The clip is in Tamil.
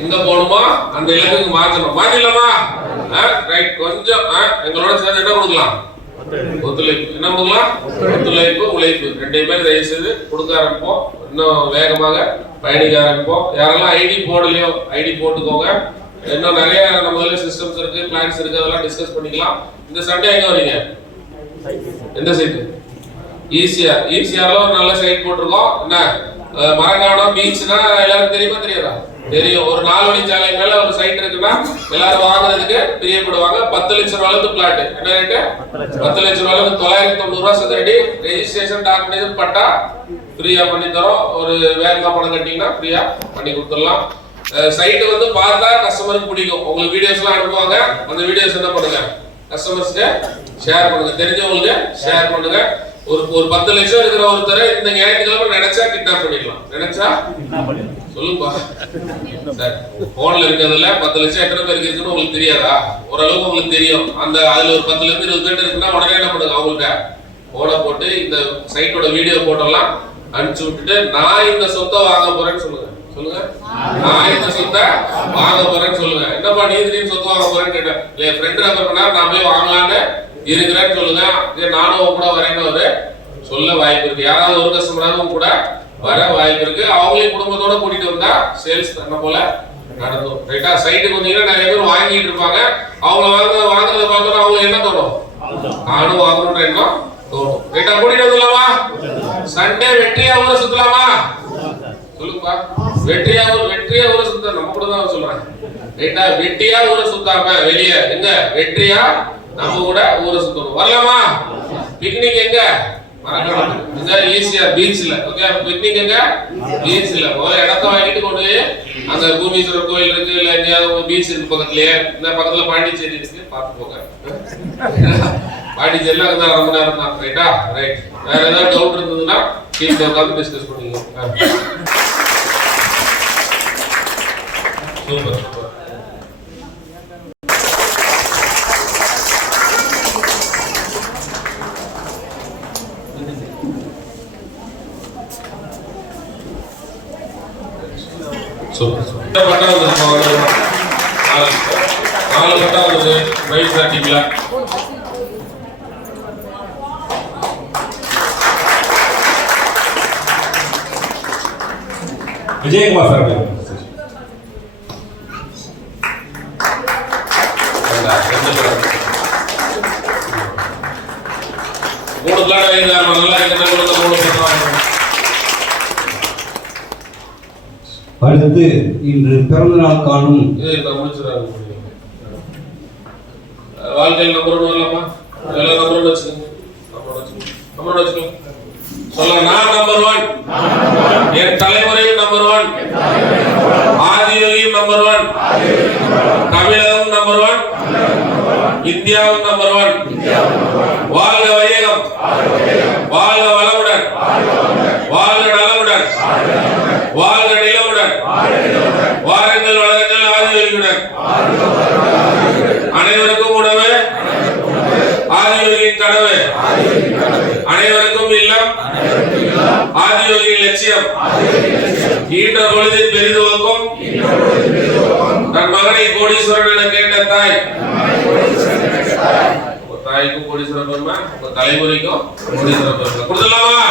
எங்க போகணுமோ அந்த இலக்குக்கு மாற்றணும். மாத்திடலாமா? ரைட். கொஞ்சம் எங்களோட சேர்ந்து என்ன கொடுக்கலாம்? ஒத்துழைப்பு. என்ன கொடுக்கலாம்? ஒத்துழைப்பு, உழைப்பு ரெண்டையுமே தயவு செய்து கொடுக்க ஆரம்பிப்போம். இன்னும் வேகமாக பயணிக்க ஆரம்பிப்போம். யாரெல்லாம் ஐடி போடலையோ ஐடி போட்டுக்கோங்க. இன்னும் நிறைய நம்ம சிஸ்டம்ஸ் இருக்கு, பிளான்ஸ் இருக்கு, அதெல்லாம் டிஸ்கஸ் பண்ணிக்கலாம். இந்த சண்டே எங்க வரீங்க? எந்த சைட்? ஈஸியால ஒரு நல்ல சைட் போட்டிருக்கோம். என்ன மரக்காணம் பீச்னா எல்லாரும் தெரியுமா தெரியாதா? தெரியும். ஒரு 4 வழிச்சாலை மேல ஒரு சைட் இருக்குன்னா எல்லாரும் வாங்குறதுக்கு பிரியப்படுவாங்க. 10 லட்சம் ரூபாய்க்கு பிளாட். என்ன ரேட்டு? 10 லட்சம் ரூபாய்க்கு 990 ரூபாய் சதுரடி. ரெஜிஸ்ட்ரேஷன் டாக்குமெண்டேஷன் பட்டா ஃப்ரீயா பண்ணி தரோம். ஒரு வேகமா பணம் கட்டிங்கன்னா ஃப்ரீயா பண்ணி கொடுத்துடலாம். சைட்டு வந்து பார்த்தா கஸ்டமருக்கு பிடிக்கும். உங்களுக்கு வீடியோஸ்லாம் அனுப்புவாங்க. அந்த வீடியோஸ் என்ன பண்ணுங்க? கஸ்டமர்ஸ்க்கு ஷேர் பண்ணுங்க. தெரிஞ்சவங்களுக்கு ஷேர் பண்ணுங்க. ஒரு 10 லட்சம் இருக்கிற ஒருத்தரை இந்த ஞாயிற்றுக்கிழமை நினைச்சா கிட்னாப் பண்ணிடலாம். நினைச்சா சொல்லுப்பா சார். போன்ல இருக்கிறதுல 10 லட்சம் எத்தனை பேருக்கு இருக்குன்னு உங்களுக்கு தெரியாதா? ஓரளவுக்கு உங்களுக்கு தெரியும். அந்த அதுல ஒரு 10 லட்சம் 20 பேர் இருக்குன்னா உடனே என்ன பண்ணுங்க? அவங்கள்ட்ட போன போட்டு இந்த சைட்டோட வீடியோ போட்டெல்லாம் அனுப்பிச்சு விட்டுட்டு நான் இந்த சொத்தை வாங்க போறேன்னு சொல்லுங்க. சொல்லுங்க, நான் இந்த சொத்தை வாங்க போறேன்னு சொல்லுங்க. என்னப்பா நீ திடீர்னு சொத்து வாங்க போறேன்னு கேட்டேன். என் ஃப்ரெண்ட் ரெஃபர் பண்ணா நான் போய் வாங்கலான்னு இருக்கிறேன்னு சொல்லுங்க. நானும் கூட வரேன்னு ஒரு சொல்ல வாய்ப்பு இருக்கு. யாராவது ஒரு கஸ்டமராகவும் கூட வர வாய்ப்பு இருக்கு. அவங்களையும் குடும்பத்தோட கூட்டிட்டு வந்தா சேல்ஸ் தன்ன போல நடக்கும். ரைட்டா? சைட்டுக்கு வந்தீங்கன்னா நிறைய பேர் வாங்கிட்டு இருப்பாங்க. அவங்க வாங்குறத பார்த்தோன்னா அவங்க என்ன தோணும்? நானும் வாங்கணுன்ற எண்ணம் தோணும். ரைட்டா? கூட்டிட்டு வந்துடலாமா? சண்டே வெற்றியா ஊரை சுத்தலாமா? சொல்லுப்பா. வெற்றியா ஊரை சுத்த நம்ம கூட தான் சொல்றேன். ரைட்டா? வெட்டியா ஊரை சுத்தாம வெளியே எங்க வெற்றியா நம்ம கூட ஊரை சுத்தணும். வரலாமா? பிக்னிக் எங்க? மரக்காணம் ஈஸியா பீச்ல. ஓகே, பிக்னிக் எங்க? பீச்ல. ஒரு இடத்த வாங்கிட்டு கொண்டு போய் அங்க பூமீஸ்வரர் கோயில் இருக்கு, இல்ல எங்கேயாவது பீச் இருக்கு பக்கத்துலயே. இந்த பக்கத்துல பாண்டிச்சேரி இருக்கு, பார்த்து போங்க. பாண்டிச்சேரியில அங்க ரொம்ப நேரம் தான். ரைட்டா? ரைட். வேற ஏதாவது டவுட் இருந்ததுன்னா டீம்ல உட்காந்து டிஸ்கஸ் பண்ணிக்கலாம். Super super. பட்டா வந்து 4 பட்டா வந்து பிரைஸ் ஆட்டிங்களா? விஜயகுமார் சார். அடுத்து இன்று பிறந்த நாள் காணும் வாழ்க்கையில் நம்பர் 1 வரலாமா? எல்லாம் நம்பர் 1 வச்சுக்கோங்க. நம்பர் 1 வச்சுக்கோங்க. சொல்லுங்க. நான் நம்பர் 1. என் தலைமுறையும் நம்பர் 1. ஆதியோகியும் நம்பர் 1. தமிழகம் நம்பர் 1. இந்தியாவும் நம்பர் 1. வாழ்க வையகம், வாழ்க வளமுடன், வாழ்க நலமுடன், வாழ்க நிலமுடன், வாருங்கள் வளருங்கள் ஆதியோகியுடன். அனைவருக்கும் உணவு, ஆதியோகியின் கனவு, அனைவருக்கும் இல்லம், ஆதியோகியின் லட்சியம். ஈன்ற பொழுதில் பெரிதுவக்கும் தன் மகனை கோடீஸ்வரன் என கேட்ட தாய். தாய்க்கும் கோடீஸ்வரன் பெருமை, தலைமுறைக்கும் கோடீஸ்வரன் பெருமை. கொடுத்துடலாமா?